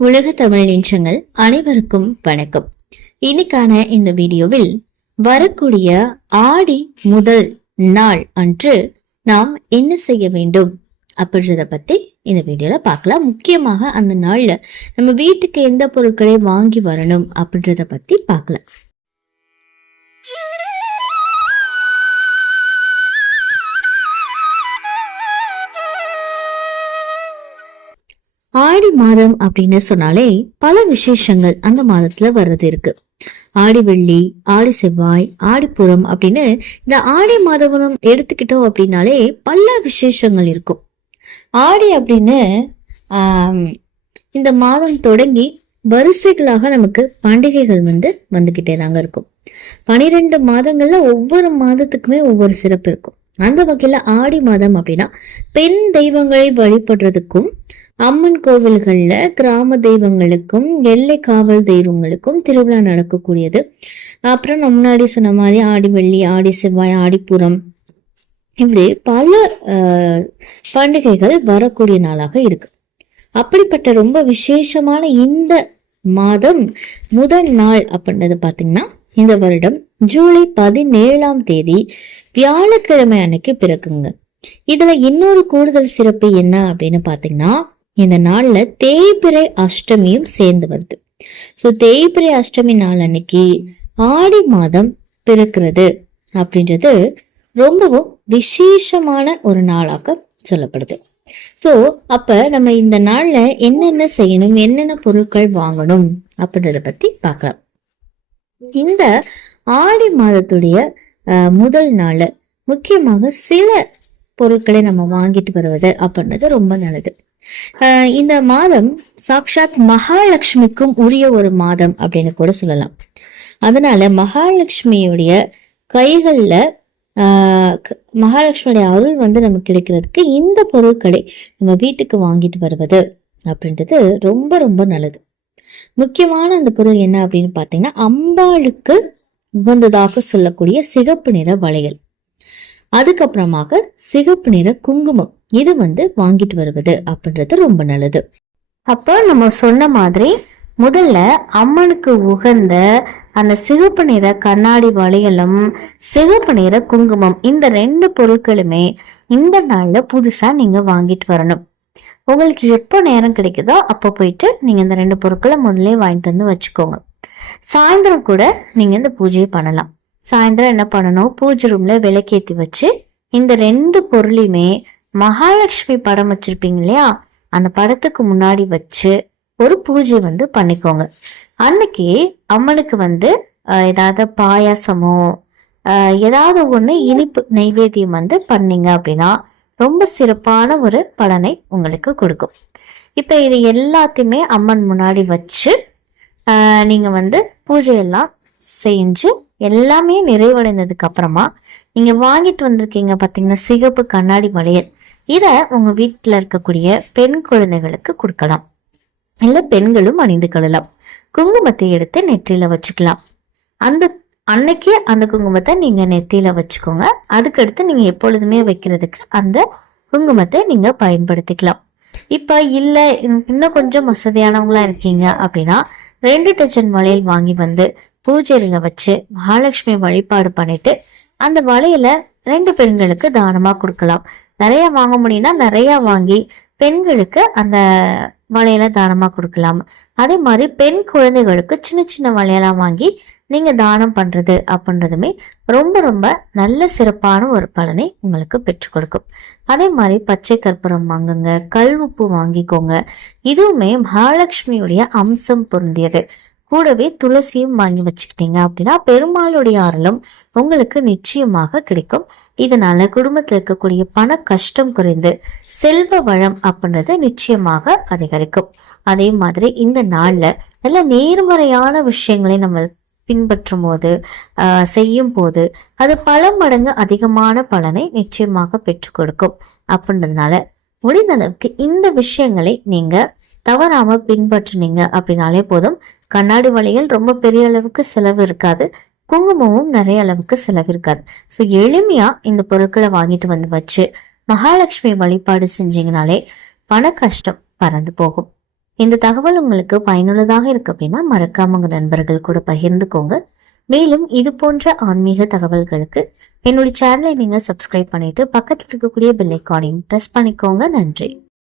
உலக தமிழ் நின்றங்கள் அனைவருக்கும் வணக்கம். இன்னைக்கான இந்த வீடியோவில் வரக்கூடிய ஆடி முதல் நாள் அன்று நாம் என்ன செய்ய வேண்டும் அப்படின்றத பத்தி இந்த வீடியோல பார்க்கலாம். முக்கியமாக அந்த நாள்ல நம்ம வீட்டுக்கு எந்த பொருட்களை வாங்கி வரணும் அப்படின்றத பத்தி பார்க்கலாம். ஆடி மாதம் அப்படின்னு சொன்னாலே பல விசேஷங்கள் அந்த மாதத்துல வர்றது இருக்கு. ஆடி வெள்ளி ஆடி செவ்வாய் ஆடிப்புறம் அப்படின்னு இந்த ஆடி மாதவனம் எடுத்துக்கிட்டோம் அப்படின்னாலே பல விசேஷங்கள் இருக்கும். ஆடி அப்படின்னு இந்த மாதம் தொடங்கி வரிசைகளாக நமக்கு பண்டிகைகள் வந்து வந்துகிட்டே தாங்க இருக்கும். பனிரெண்டு மாதங்கள்ல ஒவ்வொரு மாதத்துக்குமே ஒவ்வொரு சிறப்பு இருக்கும். அந்த வகையில ஆடி மாதம் அப்படின்னா பெண் தெய்வங்களை வழிபடுறதுக்கும் அம்மன் கோவில்கள்ல கிராம தெய்வங்களுக்கும் எல்லை காவல் தெய்வங்களுக்கும் திருவிழா நடக்கக்கூடியது. அப்புறம் நான் முன்னாடி சொன்ன மாதிரி ஆடி வெள்ளி ஆடி செவ்வாய் ஆடிப்புறம் இப்படி பல ஆஹ், பண்டிகைகள் வரக்கூடிய நாளாக இருக்கு. அப்படிப்பட்ட ரொம்ப விசேஷமான இந்த மாதம் முதல் நாள் அப்படின்றது பார்த்தீங்கன்னா இந்த வருடம் ஜூலை பதினேழாம் தேதி வியாழக்கிழமை அன்னைக்கு பிறக்குங்க. இதுல இன்னொரு கூடுதல் சிறப்பு என்ன அப்படின்னு பாத்தீங்கன்னா இந்த நாள்ல தேய்பிறை அஷ்டமியும் சேர்ந்து வருது. ஸோ தேய்பிறை அஷ்டமி நாள் அன்னைக்கு ஆடி மாதம் பிறக்கிறது அப்படின்றது ரொம்பவும் விசேஷமான ஒரு நாளாக சொல்லப்படுது. ஸோ அப்ப நம்ம இந்த நாள்ல என்னென்ன செய்யணும் என்னென்ன பொருட்கள் வாங்கணும் அப்படின்றத பத்தி பார்க்கலாம். இந்த ஆடி மாதத்துடைய அஹ், முதல் நாள் முக்கியமாக சில பொருட்களை நம்ம வாங்கிட்டு வருவது அப்படின்றது ரொம்ப நல்லது. இந்த மாதம் சாக்ஷாத் மகாலட்சுமிக்கும் உரிய ஒரு மாதம் அப்படின்னு கூட சொல்லலாம். அதனால மகாலட்சுமியுடைய கைகள்ல மகாலட்சுமியுடைய அருள் வந்து நமக்கு கிடைக்கிறதுக்கு இந்த பொருட்களை நம்ம வீட்டுக்கு வாங்கிட்டு வருவது அப்படின்றது ரொம்ப ரொம்ப நல்லது. முக்கியமான அந்த பொருள் என்ன அப்படின்னு பார்த்தீங்கன்னா அம்பாளுக்கு உகந்ததாக சொல்லக்கூடிய சிகப்பு நிற வளையல். அதுக்கப்புறமாக சிகப்பு நிற குங்குமம். இது வந்து வாங்கிட்டு வருவது அப்படின்றது ரொம்ப நல்லது. அப்போ நம்ம சொன்ன மாதிரி முதல்ல அம்மனுக்கு உகந்த அந்த சிகப்பு நிற கண்ணாடி வளையலும் சிகப்பு நிற குங்குமம் இந்த ரெண்டு பொருட்களுமே இந்த நாள்ல புதுசா நீங்க வாங்கிட்டு வரணும். உங்களுக்கு எப்போ நேரம் கிடைக்குதோ அப்போ போயிட்டு நீங்க இந்த ரெண்டு பொருட்களை முதல்ல வாங்கிட்டு வந்து வச்சுக்கோங்க. சாயந்தரம் கூட நீங்க இந்த பூஜையை பண்ணலாம். சாயந்தரம் என்ன பண்ணணும்? பூஜை ரூம்ல விளக்கேத்தி வச்சு இந்த ரெண்டு பொருளையுமே மகாலட்சுமி படம் வச்சிருப்பீங்க இல்லையா? அந்த படத்துக்கு முன்னாடி வச்சு ஒரு பூஜை வந்து பண்ணிக்கோங்க. அன்னைக்கு அம்மனுக்கு வந்து அஹ், ஏதாவது பாயாசமோ அஹ், ஏதாவது ஒன்று இனிப்பு நைவேத்தியம் வந்து பண்ணீங்க அப்படின்னா ரொம்ப சிறப்பான ஒரு பலனை உங்களுக்கு கொடுக்கும். இப்போ இது எல்லாத்தையுமே அம்மன் முன்னாடி வச்சு நீங்கள் நீங்க வந்து பூஜையெல்லாம் செஞ்சு எல்லாமே நிறைவடைந்ததுக்கு அப்புறமா நீங்க வாங்கிட்டு வந்திருக்கீங்க பாத்தீங்கன்னா சிகப்பு கண்ணாடி வளையல். இத உங்க வீட்டுல இருக்கக்கூடிய பெண் குழந்தைகளுக்கு கொடுக்கலாம். இல்ல பெண்களும் அணிந்து கொள்ளலாம். குங்குமத்தை எடுத்து நெற்றியில வச்சுக்கலாம். அந்த அன்னைக்கே அந்த குங்குமத்தை நீங்க நெத்தியில வச்சுக்கோங்க. அதுக்கடுத்து நீங்க எப்பொழுதுமே வைக்கிறதுக்கு அந்த குங்குமத்தை நீங்க பயன்படுத்திக்கலாம். இப்ப இல்ல இன்னும் இன்னும் கொஞ்சம் வசதியானவங்களா இருக்கீங்க அப்படின்னா ரெண்டு டஜன் வளையல் வாங்கி வந்து பூஜையில வச்சு மகாலட்சுமி வழிபாடு பண்ணிட்டு அந்த வளையல ரெண்டு பெண்களுக்கு தானமா கொடுக்கலாம். நிறைய வாங்க முடியும்னா நிறைய வாங்கி பெண்களுக்கு அந்த வளையல தானமா கொடுக்கலாம். அதே மாதிரி பெண் குழந்தைகளுக்கு சின்ன சின்ன வளையலாம் வாங்கி நீங்க தானம் பண்றது அப்படின்றதுமே ரொம்ப ரொம்ப நல்ல சிறப்பான ஒரு பலனை உங்களுக்கு பெற்றுக் கொடுக்கும். அதே மாதிரி பச்சை கற்பூரம் வாங்குங்க கல் உப்பு வாங்கிக்கோங்க. இதுவுமே மகாலட்சுமியுடைய அம்சம் பொருந்தியது. கூடவே துளசியும் வாங்கி வச்சுக்கிட்டீங்க அப்படின்னா பெருமாளுடைய அருளும் உங்களுக்கு நிச்சயமாக கிடைக்கும். இதனால குடும்பத்தில் இருக்கக்கூடிய பண கஷ்டம் குறைந்து செல்வ வளம் அப்படின்றது நிச்சயமாக அதிகரிக்கும். அதே மாதிரி இந்த நாளில் நல்ல நேர்மறையான விஷயங்களை நம்ம பின்பற்றும் போது செய்யும் போது அது பல மடங்கு அதிகமான பலனை நிச்சயமாக பெற்றுக் கொடுக்கும். அப்படின்றதுனால முடிந்த அளவுக்கு இந்த விஷயங்களை நீங்க தவறாம பின்பற்றினீங்க அப்படின்னாலே போதும். கண்ணாடி வளையல் ரொம்ப பெரிய அளவுக்கு செலவு இருக்காது. குங்குமமும் நிறைய அளவுக்கு செலவு இருக்காது. ஸோ எளிமையா இந்த பொருட்களை வாங்கிட்டு வந்து வச்சு மகாலட்சுமி வழிபாடு செஞ்சீங்கனாலே பண கஷ்டம் பறந்து போகும். இந்த தகவல் உங்களுக்கு பயனுள்ளதாக இருக்கு அப்படின்னா மறக்காம உங்க நண்பர்கள் கூட பகிர்ந்துக்கோங்க. மேலும் இது போன்ற ஆன்மீக தகவல்களுக்கு என்னுடைய சேனலை நீங்க சப்ஸ்கிரைப் பண்ணிட்டு பக்கத்தில் இருக்கக்கூடிய பெல் ஐக்கானையும் ப்ரெஸ் பண்ணிக்கோங்க. நன்றி.